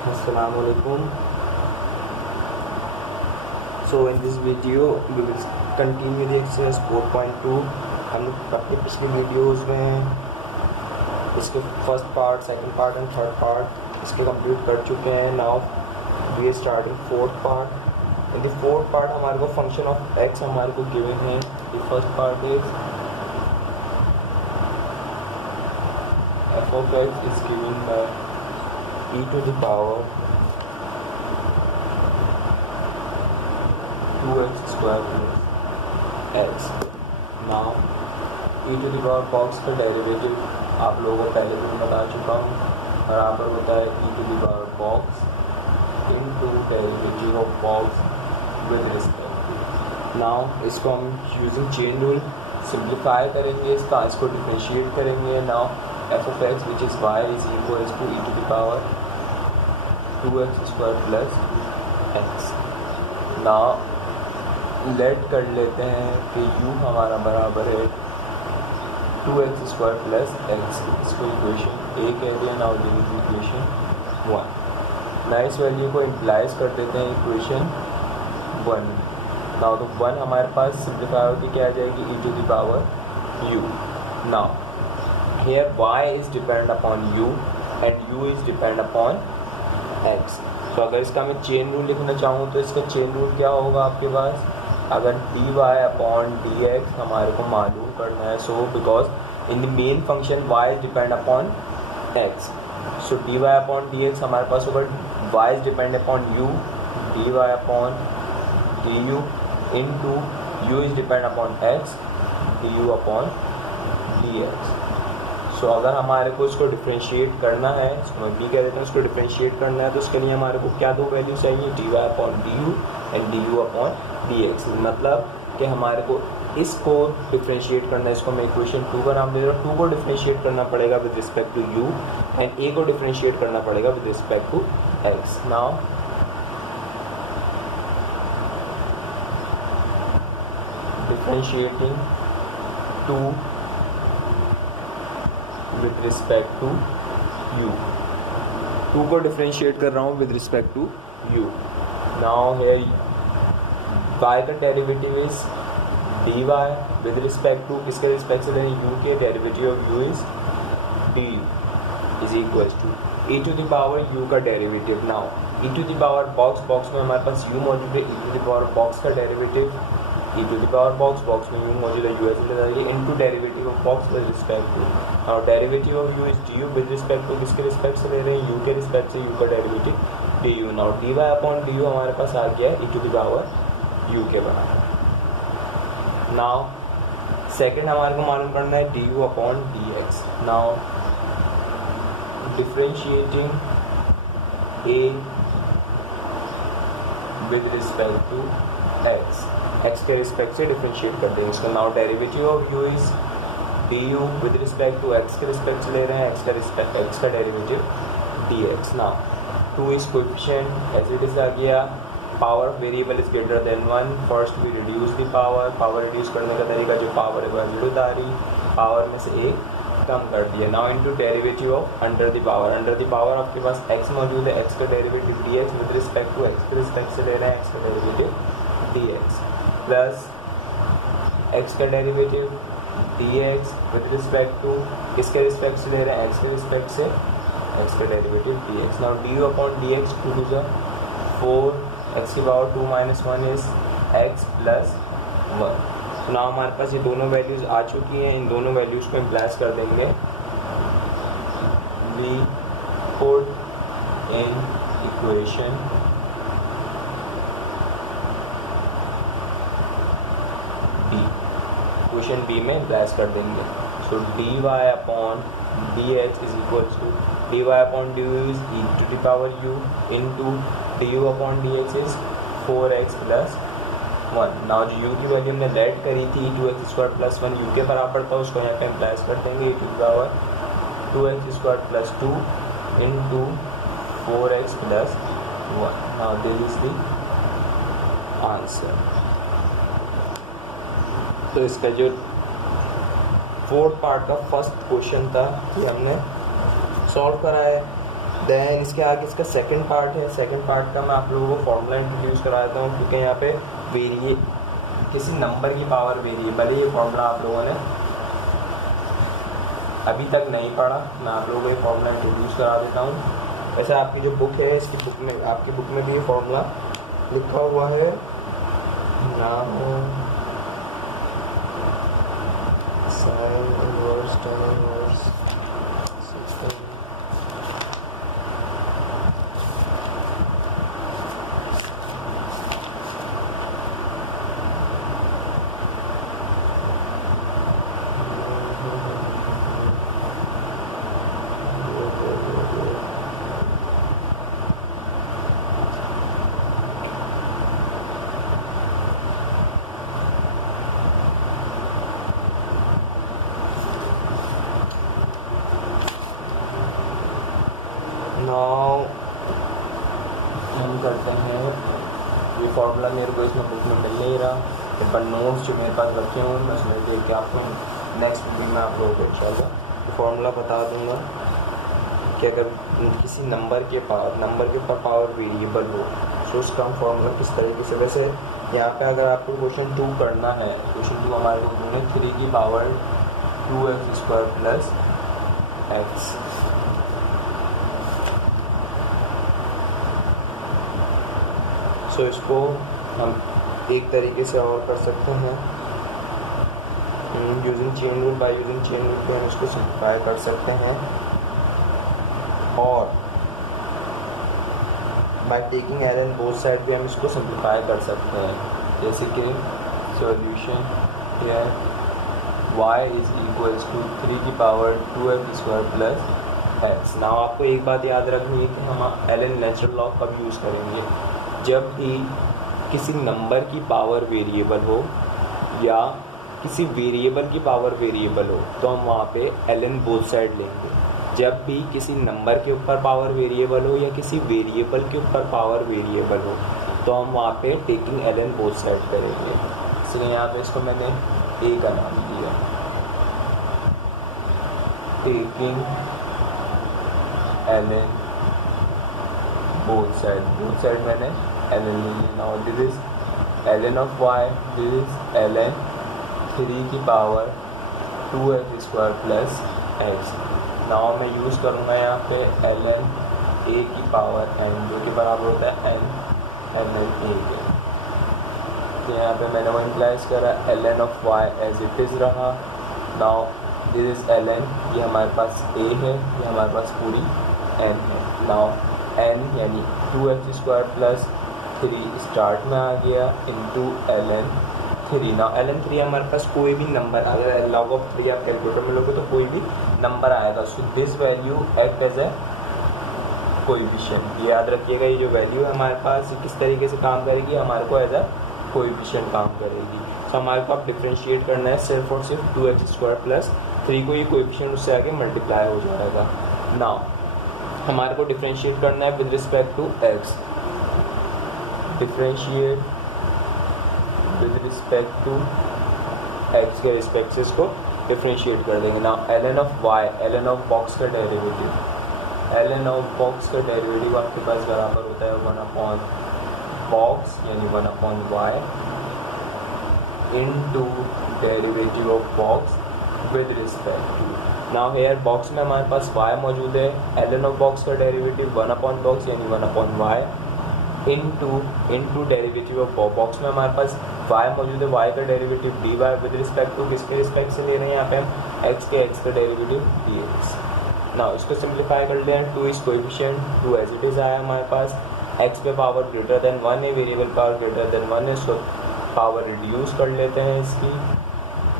Assalamualaikum. So in this video we will continue the exercise 4.2. हम अपने पिछले videos में इसके first part, second part and third part इसके कंप्लीट कर चुके हैं. Now we are starting fourth part. In the fourth part हमारे को फंक्शन ऑफ एक्स हमारे को गिवन है. The first part is f of x is given by e to the power 2x square plus x. Now e to the power box का derivative आप लोगों को पहले भी बता चुका हूँ. बराबर होता है e to the power box into derivative of box with respect. Now इसको हम यूजिंग चेन रूल सिंप्लीफाई करेंगे. इसको डिफरेंशिएट करेंगे. Now f of x which is y is equals to e to the power 2x square plus x. now let कर लेते हैं कि u हमारा बराबर है 2x square plus x. इसको इक्वेशन a कह दिया. Now this is equation 1. ना इस वैल्यू को इम्प्लाइज कर देते हैं इक्वेशन 1. नाउ तो 1 हमारे पास सिंप्लीफाई होती क्या आ जाएगी e to the power u. Now here y is depend upon u and u is depend upon x. तो अगर इसका मैं चेन रूल लिखना चाहूँ तो इसका चेन रूल क्या होगा आपके पास. अगर dy अपॉन dx हमारे को मालूम करना है. So because in the main function y is depend upon x. So dy upon dx हमारे पास होगा y is depend upon u dy upon du into u is depend upon x du upon dx. सो अगर हमारे को इसको differentiate करना है, इसको मैं बी कह देता हूँ, इसको डिफ्रेंशिएट करना है तो उसके लिए हमारे को क्या दो वैल्यू चाहिए dy upon du and du upon dx. मतलब कि हमारे को इसको डिफ्रेंशिएट करना है. इसको मैं इक्वेशन 2 का नाम दे रहा हूँ. 2 को डिफ्रेंशिएट करना पड़ेगा with respect to u and a को डिफ्रेंशिएट करना पड़ेगा with respect to x. Now differentiating 2 with respect to u. 2 को डिफरेंशिएट कर रहा हूँ with respect to u. now here y का derivative is dy with respect to किसके respect से ले रहे हैं u के. Derivative of u is d is equal to e to the power u का derivative. Now e to the power box में हमारे पास u मौजूद है. e to the power box का derivative e to the power box में u मौजूद है. u ऐसे ले जाइए into derivative of box with respect to. और derivative of u is du with respect to किसके रिस्पेक्ट से ले रहे हैं u के रिस्पेक्ट से. u का derivative du. Now dy upon du हमारे पास आ गया e to the power u के बराबर. नाउ सेकंड हमारे को मालूम करना है du upon dx. Now differentiating a with respect to x के रिस्पेक्ट से डिफरेंशिएट कर देंगे इसका. Now derivative of u is du with respect to x के रिस्पेक्ट से ले रहे हैं x का derivative dx. Now 2 is coefficient as it is आ गया. Power of variable is greater than 1. First we reduce the power reduce करने का तरीका जो पावर है वह जीरो आ रही. पावर में से एक कम कर दिया. Now into derivative of under the power आपके पास x मौजूद है. x का derivative dx with respect to x के रिस्पेक्ट से ले रहे हैं x का डेरिवेटिव dx प्लस x का derivative dx with respect to किसके रिस्पेक्ट से ले रहे हैं x के रिस्पेक्ट से x का derivative dx. Now du upon dx 2 to the 4 x की power 2 minus 1 is x plus 1. तो नाउ हमारे पास ये दोनों वैल्यूज़ आ चुकी हैं. इन दोनों वैल्यूज़ को इम्प्लाइज कर देंगे. We put in equation equation B में इम्प्लाइज कर देंगे. So dy upon dx is equal to dy upon du is e to the power u into du upon dx is 4x plus 1. Now जो u की value हमने let करी थी 2x square plus 1 u के बराबर था उसको यहाँ पे इम्प्लाइज कर देंगे e to the power 2x square plus 2 into 4x plus 1. Now this is the answer. तो इसका जो फोर्थ पार्ट का फर्स्ट क्वेश्चन था ये हमने सॉल्व करा है. देन इसके आगे इसका सेकंड पार्ट है। सेकंड पार्ट का मैं आप लोगों को फॉर्मूला इंट्रोड्यूस करा देता हूँ, क्योंकि यहाँ पे किसी नंबर की पावर वेरिएबल है। ये फॉर्मूला आप लोगों ने अभी तक नहीं पढ़ा, मैं आप लोगों को ये फॉर्मूला इंट्रोड्यूस करा देता हूँ। वैसे आपकी जो बुक है, इसकी बुक में, आपकी बुक में भी ये फॉर्मूला लिखा हुआ है। Sine inverse tan inverse system now हम करते हैं। ये फॉर्मूला मेरे को इसमें बुक में मिल नहीं रहा, पर नोट्स जो मेरे पास रखे हुए मैं उसमें देख के आपको नेक्स्ट वीडियो में आप लोगों को इंशाल्लाह फॉर्मूला बता दूंगा कि अगर किसी नंबर के ऊपर पावर वेरिएबल हो तो उसका हम फॉर्मूला किस तरीके से। वैसे यहाँ पे अगर आपको क्वेश्चन 2 करना है, क्वेश्चन 2 हमारे को ढूंढे 3 की पावर 2x² प्लस x। तो इसको हम एक तरीके से और कर सकते हैं, using chain rule. By using chain rule पे हम इसको सिंप्लीफाई कर सकते हैं, और by taking ln both side भी हम इसको सिंप्लीफाई कर सकते हैं। जैसे कि सॉल्यूशन है y इज इक्वल्स टू 3 की पावर 2x² प्लस x। नाउ आपको एक बात याद रखनी है कि हम ln नेचुरल लॉग कब यूज़ करेंगे, जब भी किसी नंबर की पावर वेरिएबल हो या किसी वेरिएबल की पावर वेरिएबल हो, तो हम वहाँ पे ln बोथ साइड लेंगे। जब भी किसी नंबर के ऊपर पावर वेरिएबल हो या किसी वेरिएबल के ऊपर पावर वेरिएबल हो, तो हम वहाँ पे टेकिंग ln बोथ साइड करेंगे। इसलिए यहाँ पे इसको मैंने a का नाम दिया, टेकिंग ln बोथ साइड मैंने ln ले ली। Now this is ln of y, this is ln 3 की पावर 2x² प्लस x। नाउ मैं यूज़ करूँगा यहाँ पे ln a की पावर n, जो कि बराबर होता है n ln a के। तो यहाँ पे मैंने वो इम्प्लाइज करा ln of y as it is रहा। नाउ दिस इज ln, ये हमारे पास a है, ये हमारे पास पूरी n है। नाउ n यानी 2x² प्लस 3 स्टार्ट में आ गया इंटू ln 3। ना ln 3 हमारे पास कोई भी नंबर, अगर log ऑफ 3 आप कैलकुलेटर में लोगे तो कोई भी नंबर आएगा। So this value act as a coefficient. ये याद रखिएगा, ये जो वैल्यू है हमारे पास किस तरीके से काम करेगी, हमारे को एज ए कोएफिशिएंट काम करेगी। तो हमारे को अब डिफ्रेंशिएट करना है सिर्फ और सिर्फ 2x² प्लस 3 को, ये कोएफिशिएंट उससे आगे मल्टीप्लाई हो जाएगा। नाउ हमारे को डिफ्रेंशिएट करना है with respect to x, differentiate with respect to x के रिस्पेक्ट से इसको डिफ्रेंशिएट कर देंगे। Now ln of y, ln of box का डेरिवेटिव, ln ऑफ बॉक्स का डेरिवेटिव आपके पास बराबर होता है 1 बॉक्स यानी 1/y into derivative of box with respect to. Now here box में हमारे पास y मौजूद है, ln ऑफ बॉक्स का डेरिवेटिव 1/बॉक्स यानी 1/y into derivative of box में हमारे पास y मौजूद है, y का derivative dy with respect to, किसके रिस्पेक्ट से ले रहे हैं यहाँ पे हम x का डेरिवेटिव dx। नाउ इसको सिंप्लीफाई कर लें, 2 is coefficient, 2 as it is आया हमारे पास, x पे पावर ग्रेटर देन 1 है, वेरिएबल पावर ग्रेटर देन 1 है, सो पावर रिड्यूस कर लेते हैं इसकी,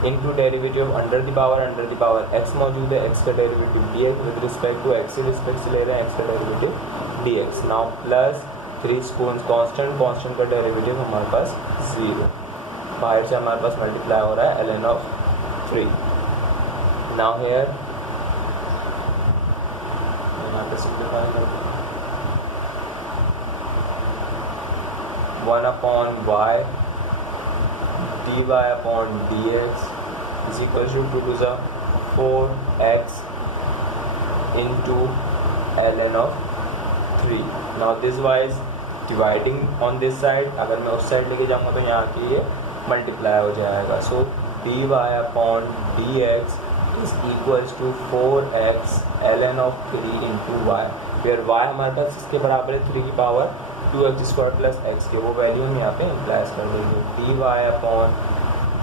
into derivative under the power x मौजूद है, x का derivative dx with respect to x के रिस्पेक्ट से ले रहे हैं x का derivative dx। Now plus 3 constant का डेरिवेटिव हमारे पास 0, बाहर से हमारे पास मल्टीप्लाई हो रहा है ln ऑफ 3। नाउ हेयर यहाँ पे सिंप्लीफाई करते हैं 1/y dy/dx is equal to 2 to the 4x into ln of 3. Now this y is dividing on this side. अगर मैं उस साइड लेके जाऊँगा तो यहाँ की ये मल्टीप्लाई हो जाएगा. सो dy upon dx is equals to 4x ln of 3 into y, where y हमारे पास इसके बराबर है 3 की power 2x square plus x के, वो वैल्यू हम यहाँ पे इम्प्लाइज कर देंगे. dy upon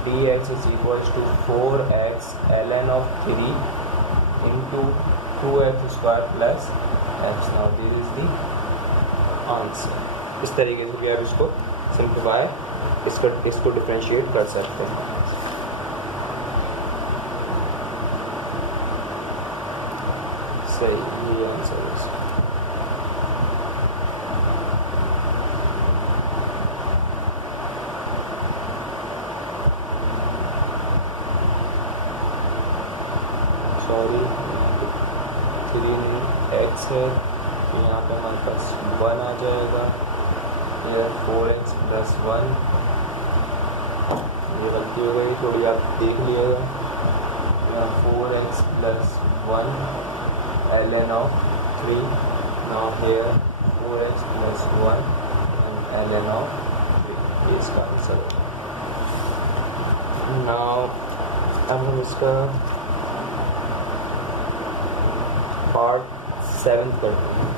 dx is equals to 4x ln of 3 into 2x square plus x. Now this is the answer. इस तरीके से भी आप इसको सिंप्लीफाई इसको डिफरेंशिएट कर सकते हैं. सही, ये आंसर है. सॉरी 3x है, यहाँ पे हमारे पास 1 आ जाएगा. यह 4x प्लस 1, ये गलती हो गई थोड़ी, आप देख लीजिएगा. यहाँ 4x plus 1 ln of 3. Now here 4x plus 1 and ln of 3 is इसका आंसर है. Now अब हम इसका पार्ट 7 करते हैं.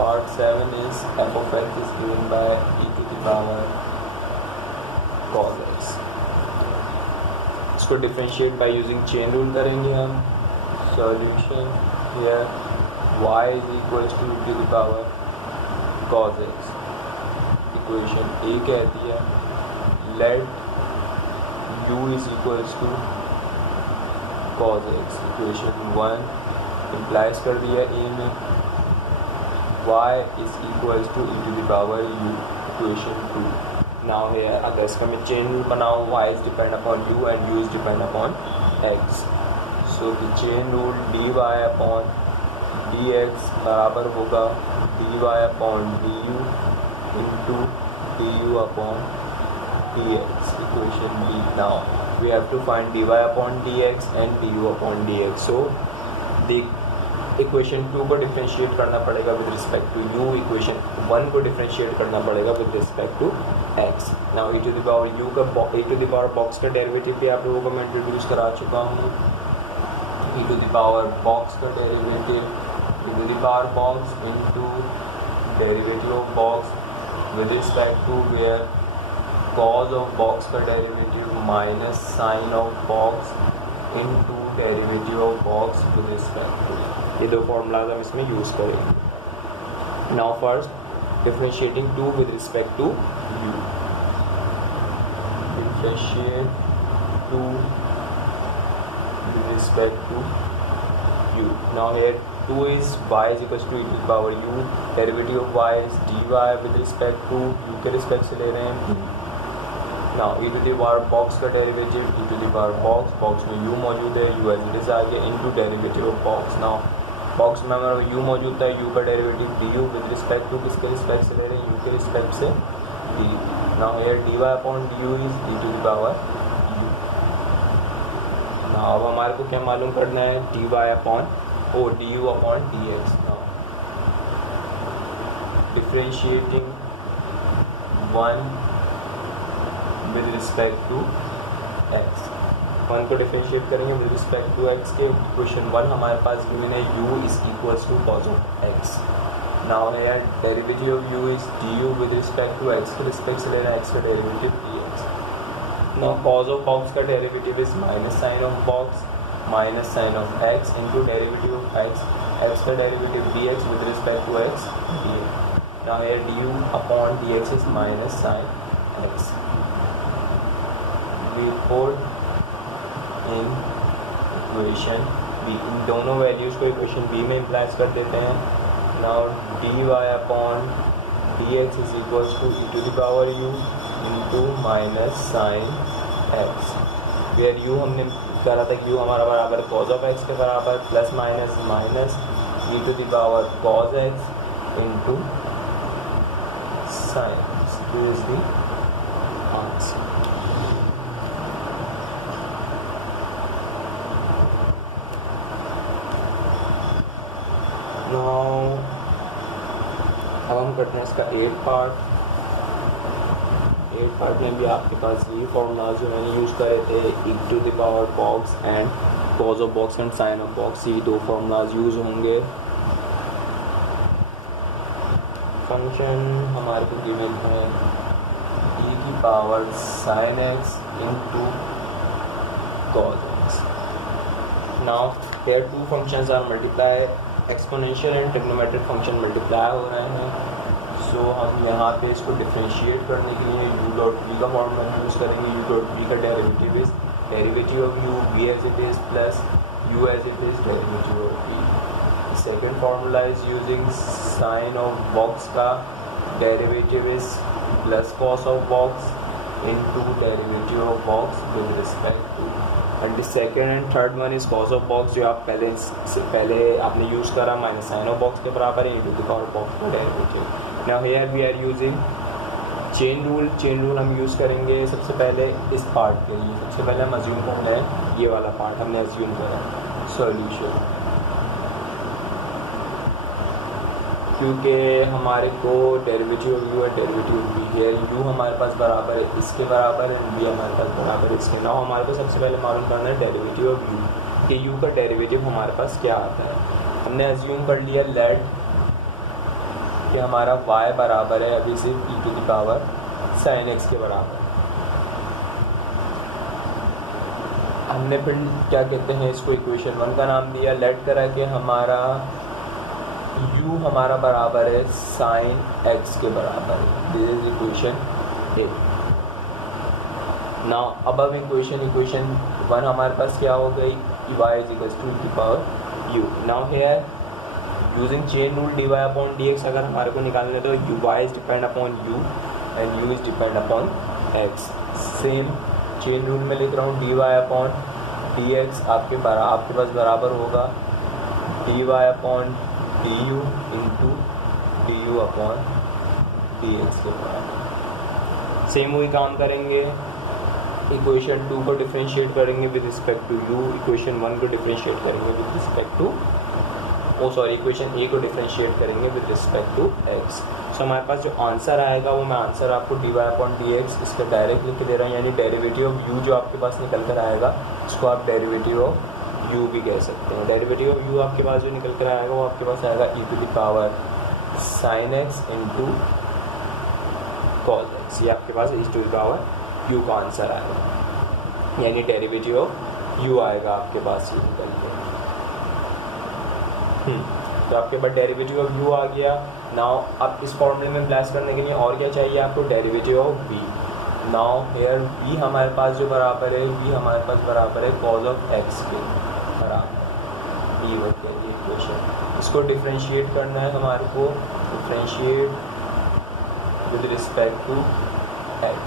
Part 7 is f of x is given by e to the power cos x. इसको differentiate by using chain rule करेंगे हम. Solution here y is equals to e to the power cos x. Equation a कहती है let u is equals to cos x. Equation 1 implies कर दिया a में. y is equals to e to the power u. Equation 2. Now here अगर इसका मैं chain rule बनाऊँ, y is depend upon u and u is depend upon x. So the chain rule dy upon dx बराबर होगा dy upon du into du upon dx. Equation b. Now we have to find dy upon dx and du upon dx. So the equation 2 को differentiate करना पड़ेगा with respect to u. Equation 1 को differentiate करना पड़ेगा with respect to x. Now e to the power u का e to the power box का derivative भी आप लोगों को मैं इंट्रोड्यूस करा चुका हूँ. e to the power box का derivative e to the power box into derivative of box with respect to where cos of box का derivative minus sine of box into derivative of box with respect to. ये दो formulas हम इसमें use करेंगे. Now first differentiating 2 with respect to u. Differentiate 2 with respect to u. Now here 2 is y is equals to e to the power u. Derivative of y is dy with respect to u के respect से ले रहे हैं. Now e to the power box का derivative e to the power box में u मौजूद है, u as it is आ गया into derivative of box. Now box में हमारा u मौजूद था, u का derivative du with respect to किसके रिस्पेक्ट से ले रहे हैं, u के रिस्पेक्ट से d. Now here dy upon du is e to the power u. Now अब हमारे को क्या मालूम करना है, dy upon du upon dx. Now differentiating 1 with respect to x. 1 को डिफरेंशिएट करेंगे विद रिस्पेक्ट टू x के. इक्वेशन 1 हमारे पास गिवन है u is equals to cos of x. Now है derivative of u is du with respect to x के respect से लेना x का derivative dx. Now cos of box का derivative is minus sine of box minus sine of x into derivative of x का derivative dx with respect to x dx. Now here du upon dx is minus sine x. we put in equation B. इन दोनों values को equation B में implies कर देते हैं. Now d y upon d x is equals to e to the power u into minus sine x. Where u हमने करा था कि यू हमारा बराबर कॉज ऑफ एक्स के बराबर plus minus minus e to the power cos x into sin x. This is the answer. Now अब हम करते हैं इसका 8 पार्ट में भी आपके पास ये फॉर्मूलाज जो मैंने यूज़ करे थे, e to the power box and cos of box and sin of box, ये दो फॉर्मूलाज यूज़ होंगे. फंक्शन हमारे को गिवन है e की power sin x into cos x. Now here two functions are multiply, exponential and trigonometric function multiply हो रहे हैं. सो हम यहाँ पे इसको डिफ्रेंशिएट करने के लिए u डॉट v का फॉर्मूला यूज़ करेंगे. u डॉट v का derivative is derivative of u v as it is plus u as it is derivative of v. Second formula is using sine of box का derivative is plus cos of box into derivative of box with respect to. And the second and third one is cos of box, जो आप पहले आपने use करा minus sine of box के बराबर है into the power box का derivative. Now here we are using chain rule हम यूज़ करेंगे सबसे पहले इस पार्ट के लिए. सबसे पहले हम अज्यूम कर रहे हैं ये वाला पार्ट हमने अज्यूम करा सॉल्यूशन, क्योंकि हमारे को डेरिवेटिव ऑफ u और derivative of v here u हमारे पास बराबर है इसके बराबर एंड v हमारे पास बराबर है इसके. नाउ हमारे को सबसे पहले मालूम करना है डेरिवेटिव ऑफ u कि u का डेरिवेटिव हमारे पास क्या आता है. हमने अज्यूम कर लिया लेट कि हमारा y बराबर है अभी सिर्फ e to the power sin x के बराबर. हमने फिर क्या कहते हैं इसको इक्वेशन 1 का नाम दिया. लेट करा कि हमारा u हमारा बराबर है sin x के बराबर है. This is equation A. Now अब इक्वेशन 1 हमारे पास क्या हो गई, y is equal to the power u. Now here using chain rule dy upon dx अगर हमारे को निकालने तो y is depend upon u and u is depend upon x. Same chain rule में लिख रहा हूँ dy अपॉन dx आपके पास बराबर होगा dy upon du into du upon dx के बराबर. सेम वही काम करेंगे. इक्वेशन 2 को डिफरेंशिएट करेंगे with respect to u, equation 1 को डिफरेंशिएट करेंगे with respect to equation A को डिफरेंशिएट करेंगे with respect to x. So हमारे पास जो आंसर आएगा वो मैं आंसर आपको dy अपॉन dx इसका डायरेक्ट लिख के दे रहा हूँ, यानी डेरिवेटिव ऑफ u जो आपके पास निकल कर आएगा इसको आप डेरिवेटिव ऑफ u भी कह सकते हैं. डेरिवेटिव ऑफ u आपके पास जो निकल कर आएगा वो आपके पास आएगा e to the power sin x into cos x. ये आपके पास e to the power u का आंसर आएगा, यानी डेरिवेटिव ऑफ u आएगा आपके पास ये निकल के. तो आपके पास डेरिवेटिव ऑफ u आ गया. नाउ अब इस फॉर्मूले में प्लस करने के लिए और क्या चाहिए आपको, derivative of v. Now here v हमारे पास जो बराबर है v हमारे पास बराबर है cos ऑफ x के बराबर. ये होता है इक्वेशन. इसको डिफरेंशिएट करना है हमारे को, differentiate with respect to x.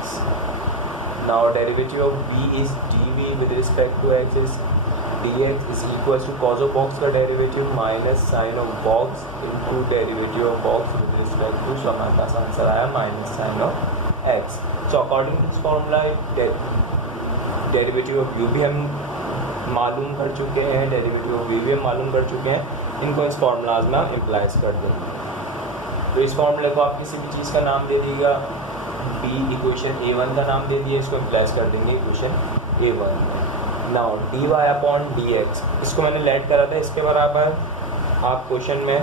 Now derivative of v is dv with respect to x is dx is equal to cos of box का derivative minus sine of box into derivative of box with respect to. So हमारे पास answer आया minus sine of x. So according to this formula derivative of u भी हम मालूम कर चुके हैं, डेरिवेटिव ऑफ v भी हम मालूम कर चुके हैं. इनको इस फॉर्मूलाज में हम इम्प्लाइज कर देंगे. तो इस फॉर्मूले को आप किसी भी चीज़ का नाम दे दीजिएगा. b इक्वेशन a1 का नाम दे दिए, इसको इम्प्लाइज कर देंगे equation a1. Now dy upon dx इसको मैंने लेट करा था इसके बराबर. आप क्वेश्चन में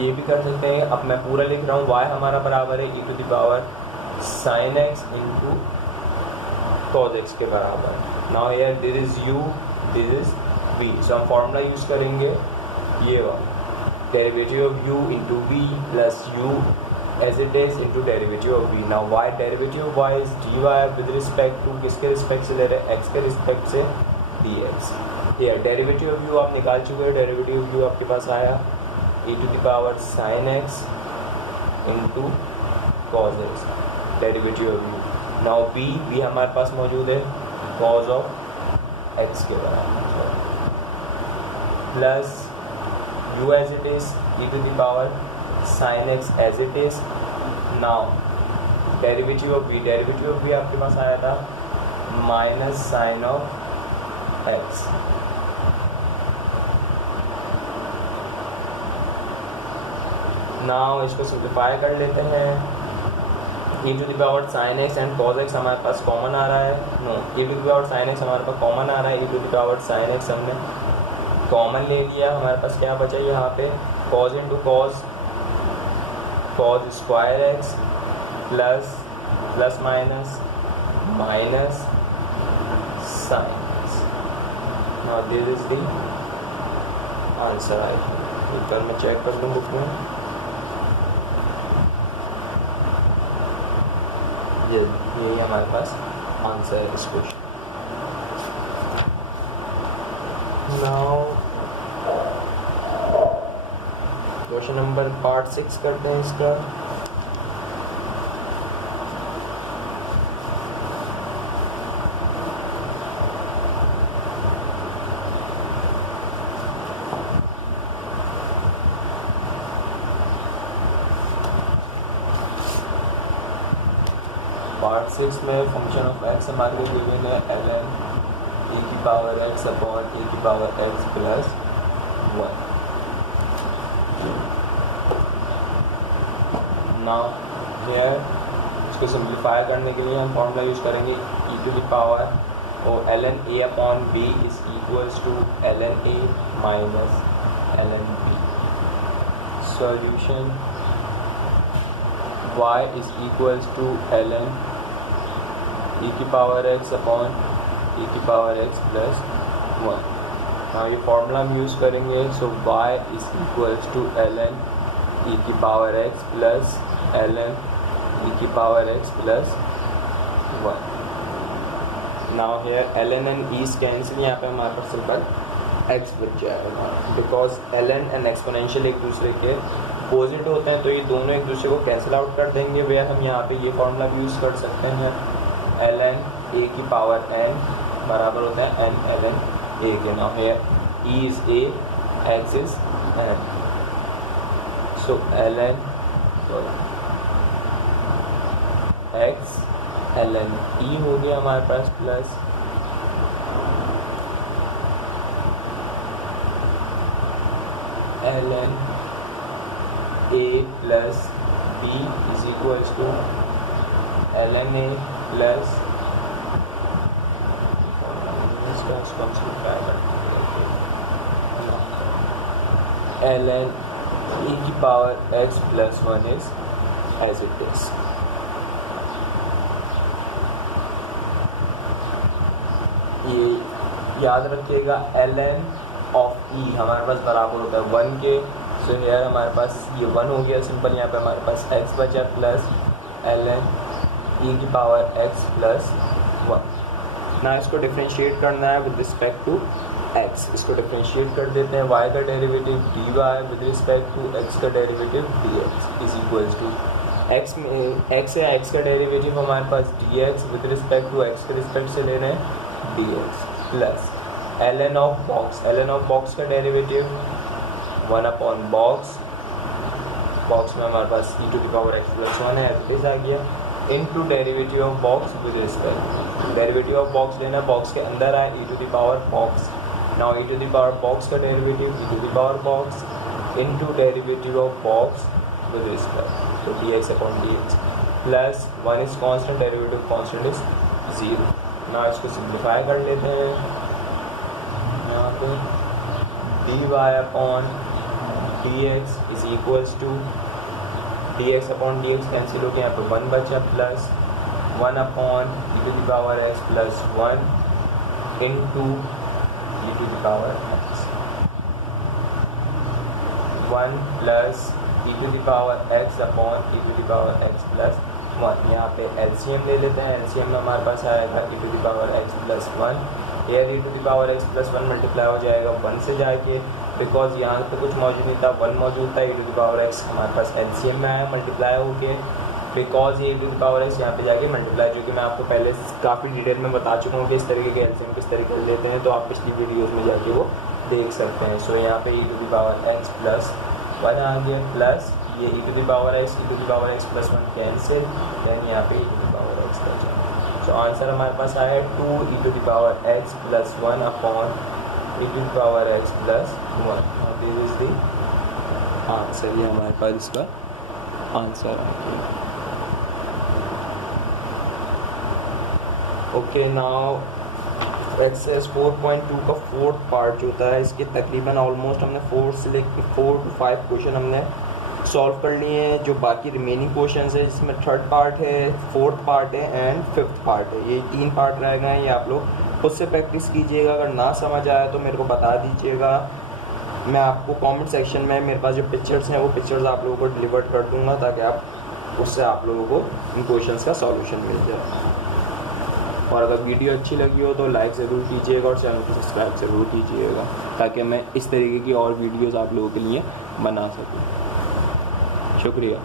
ये भी कर सकते हैं. अब मैं पूरा लिख रहा हूँ y हमारा बराबर है e to the power sin x into cos x के बराबर. Now here this is u, this is v. So हम फॉर्मूला यूज़ करेंगे ये वाला, derivative of u into v plus u as it is into derivative of v. Now y derivative of y is dy with respect to किसके respect से ले रहे हैं, x के रिस्पेक्ट से dx. ये डेरिवेटिव ऑफ u आप निकाल चुके हैं. डेरिवेटिव ऑफ u आपके पास आया e to the power sin x into cos x, derivative of u. Now v हमारे पास मौजूद है cos ऑफ x के बराबर. Plus u as it is e to the power sine x as it is. Now derivative of v आपके पास आया था minus sine of x. Now इसको सिंप्लीफाई कर लेते हैं. e to the power sine x and cos x हमारे पास कॉमन आ रहा है. No, e to the power sine x हमारे पास कॉमन आ रहा है. e to the power sine x हमने कॉमन ले लिया. हमारे पास क्या बचा यहाँ पे cos into cos square x plus minus sine x. Now this is the answer. एक बार मैं चेक कर लूँ बुक में. यही हमारे पास आंसर है इस question. Now question number part 6 करते हैं इसका. पार्ट 6 में फंक्शन ऑफ x हमारे गिवन है ln e की पावर x अपॉन e की power x plus 1. Now here इसको सिंप्लीफाई करने के लिए हम फॉर्मूला यूज करेंगे e टू द पावर और ln a upon b is equals to ln a minus ln b. Solution y is equals to ln e की power x upon e की power x plus 1. now ये formula हम use करेंगे. So y is equals to ln e की power x plus ln e की power x plus 1. Now here ln and e cancel. यहाँ पे हमारे पास simple x बच जाएगा बिकॉज ln एंड एक्सपोनेंशियल एक दूसरे के अपोजिट होते हैं, तो ये दोनों एक दूसरे को कैंसिल आउट कर देंगे. वे हम यहाँ पे ये फार्मूला भी यूज़ कर सकते हैं. ln a की पावर n बराबर होता है n ln a के. Now here e is a, x is n. So ln x ln e हो गया हमारे पास plus ln a plus b is equals to ln a plus ln e की power x plus 1 is as it is. ये याद रखिएगा ln of e हमारे पास बराबर होता है 1 के. सो हेयर हमारे पास ये 1 हो गया सिंपल. यहाँ पे हमारे पास x बचा प्लस ln e की पावर x प्लस 1. ना इसको डिफ्रेंशिएट करना है विद रिस्पेक्ट टू x. इसको डिफ्रेंशिएट कर देते हैं. y का derivative dy with respect to x का derivative dx is equals to x में x या x का डेरिवेटिव हमारे पास dx with respect to x के रिस्पेक्ट से ले रहे हैं dx plus ln of box. ln of box का डेरिवेटिव 1 अपॉन बॉक्स में हमारे पास e to the power x plus 1 है एज आ गया into derivative of box with respect. Derivative of box लेना, बॉक्स के अंदर आए e to the power box. Now e to the power box का derivative e to the power box into derivative of box with respect तो dx upon dx plus 1 is constant, derivative constant is 0. Now इसको simplify कर लेते हैं. यहाँ पे dy upon dx is equals to dx upon dx cancel हो गया. यहाँ पे 1 बचा plus 1 upon e to the power x plus 1 into e to the power x. 1 plus e to the power x upon e to the power x plus 1. यहाँ पे LCM ले लेते हैं. LCM में हमारे पास आएगा e to the power x plus 1. एयर e to the power x plus 1 multiply हो जाएगा 1 से जाके, बिकॉज यहाँ पे कुछ मौजूद नहीं था, 1 मौजूद था. e to the power x हमारे पास LCM में आया मल्टीप्लाई हो के, बिकॉज ये e to the power x यहाँ पे जाके मल्टीप्लाई, जो कि मैं आपको पहले काफ़ी डिटेल में बता चुका हूँ कि इस तरीके के LCM किस तरीके से लेते हैं, तो आप पिछली वीडियोज़ में जाके वो देख सकते हैं। सो यहाँ पे e to the power x plus 1 आ गया, प्लस ये e to the power x plus 1 cancel, then यहाँ पे e to the power x बचा। सो आंसर हमारे पास आया 2 e to the power x plus 1 upon e to the power x plus 1। This is the answer, ये हमारे पास इसका answer आ गया। ओके, नाउ एक्सरसाइज 4.2 का फोर्थ पार्ट जो होता है, इसके तकरीबन ऑलमोस्ट हमने 4 से लेकर 4 to 5 क्वेश्चन हमने सॉल्व कर लिए हैं। जो बाकी रिमेनिंग क्वेश्चन है जिसमें थर्ड पार्ट है, फोर्थ पार्ट है एंड फिफ्थ पार्ट है, ये 3 पार्ट रह गए हैं। ये आप लोग खुद से प्रैक्टिस कीजिएगा। अगर ना समझ आया तो मेरे को बता दीजिएगा, मैं आपको कमेंट सेक्शन में मेरे पास जो पिक्चर्स हैं वो पिक्चर्स आप लोगों को डिलीवर कर दूँगा, ताकि आप उससे आप लोगों को इन क्वेश्चंस का सॉल्यूशन मिल जाए। और अगर वीडियो अच्छी लगी हो तो लाइक ज़रूर कीजिएगा और चैनल को सब्सक्राइब ज़रूर कीजिएगा, ताकि मैं इस तरीके की और वीडियोज़ आप लोगों के लिए बना सकूँ। शुक्रिया।